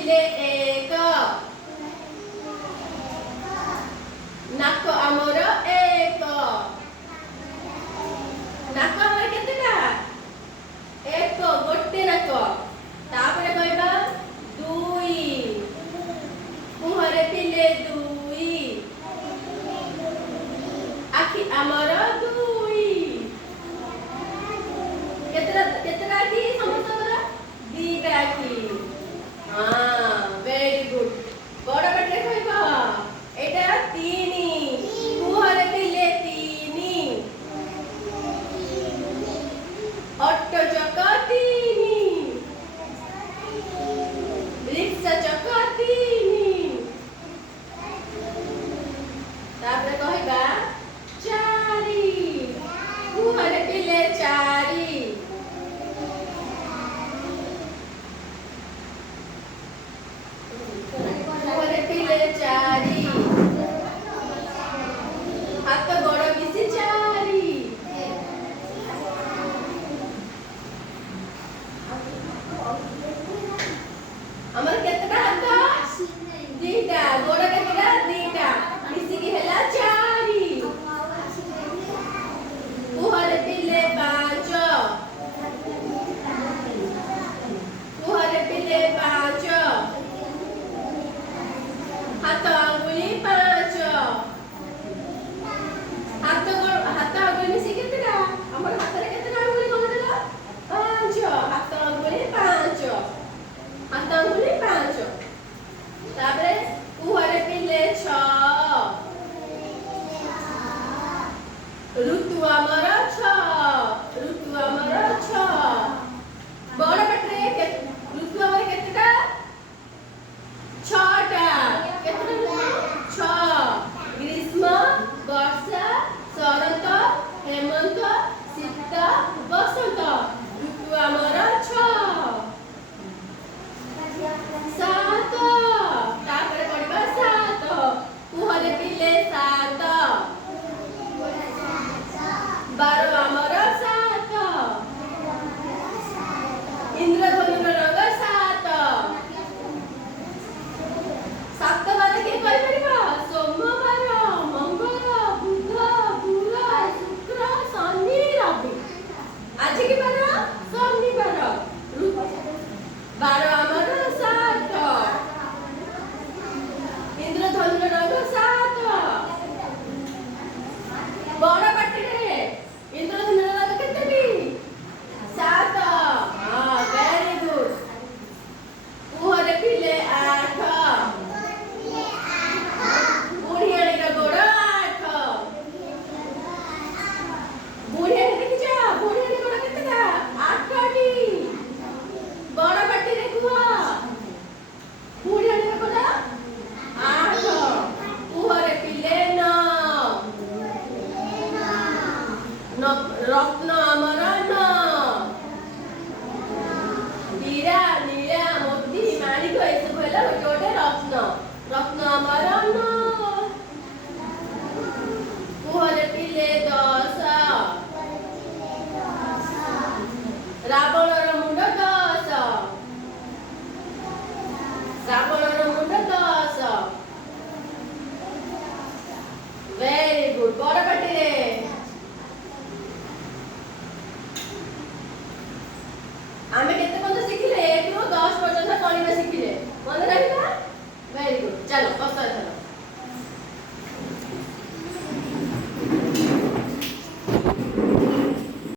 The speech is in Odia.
ପିଲେ ଏକ। ନାକ ଆମର ଏକ। ନାକ ଆମର କେତେଟା? ଏକ, ଗୋଟେ ନାକ। ତାପରେ କହିବା ଦୁଇ। ମୁହଁରେ ପିଲେ ଦୁଇ। ଆଖି ଆମର ଦୁଇ। କେତେଟା ଆଖି ସମସ୍ତଙ୍କର? ଦିଟା ଆଖି। Very good. ବଡ ପାଟିରେ କହିବ ଏଇଟା ତିନି। ମୁହଁରେ ପିଲେ ତିନି। ଅଟୋ ଚକ ତିନି। ରିକ୍ସା ଚକ ତିନି। ତାପରେ କହିବା ଚାରି। ମୁହଁରେ ପିଲେ ଚାରି। ମୁହଁରେ ପିଲେ ଚାରି। ହାତ ଗୋଡ଼ ମିଶି ଚାରି। ଆମର କେତେଟା ହାତ? ଦିଟା। ଗୋଡ଼ କେତେଟା? ଦିଟା। ମିଶିକି ହେଲା ଚାରି। ମୁହଁରେ ପିଲେ ପାଞ୍ଚ। ମୁହଁରେ ପିଲେ ପାଞ୍ଚ। ହାତ ଆଙ୍ଗୁଳି ପାଞ୍ଚ। ହାତ ଆଙ୍ଗୁଳି ମିଶି କେତେଟା? ଆମର ହାତରେ କେତେଟା ଆଙ୍ଗୁଳି କହିଦେଲ? ପାଞ୍ଚ। ହାତ ଆଙ୍ଗୁଳି ପାଞ୍ଚ। ହାତ ଆଙ୍ଗୁଳି ପାଞ୍ଚ। ତାପରେ ମୁହଁରେ ପିଲେ ଛଅ। ଋତୁ ଆମର ଛଅ। ଋତୁ ଆମର ଛଅ। ବଡ ପାଟିରେ ଋତୁ ଆମର କେତେଟା? ଛଅଟା। କେତେଟା ଋତୁ? ଛଅ। ଗ୍ରୀଷ୍ମ, ବର୍ଷା, ଶରତ, ହେମନ୍ତ, ଶୀତ, ବସନ୍ତ। ଋତୁ ଆମର ଛଅ। ସାତ। ତାପରେ ପଢିବା ସାତ। ମୁହଁରେ ପିଲେ ସାତ। ବାର ଆମର ସାତ। ଇନ୍ଦ୍ରଧନୁର ରଙ୍ଗ ସାତ। ସାତ ବାର କିଏ କହିପାରିବ? ସୋମବାର, ମଙ୍ଗଳ, ବୁଧ, ଗୁର, ଶୁକ୍ର, ଶନି, ରବି। ଆଜି କି ବାର? ଶନିବାର। ବାର ଆମର ସାତ। ଇନ୍ଦ୍ରଧନୁର ରଙ୍ଗ ସାତ। ବଡ ପାଟିରେ ଇନ୍ଦ୍ରଧନୁର ରଙ୍ଗ କେତେଟି? ସାତ। Very good. ମୁହଁରେ ପିଲେ ଆଠ। ବୁଢିଆଣୀର ଗୋଡ଼ ଆଠ। ବୁଢିଆଣୀ ଦେଖିଛ? ବୁଢିଆଣୀ ଗୋଡ଼ କେତେଟା? ଆଠଟି। ବଡ ପାଟିରେ କୁହ। ବୁଢିଆଣୀର ଗୋଡ଼ ଆଠ। ମୁହଁରେ ପିଲେ ନଅ। ରତ୍ନ ଆମର ନଅ। ହୀରା, ନୀଳା, ମୋତି, ମାଣିକ ଏସବୁ ହେଲା ଗୋଟେ ଗୋଟେ ରତ୍ନ। ରତ୍ନ ଆମର ନଅ। ମୁହଁରେ ପିଲେ ଦଶ। ରାବଣର ମୁଣ୍ଡ ଦଶ। ରାବଣର ମୁଣ୍ଡ ଦଶ। Very good. ବଡ ପାଟିରେ ଆମେ କେତେ ପର୍ଯ୍ୟନ୍ତ ଶିଖିଲେ? 1 ରୁ 10 ପର୍ଯ୍ୟନ୍ତ ଗଣିବା ଶିଖିଲେ। ମନେ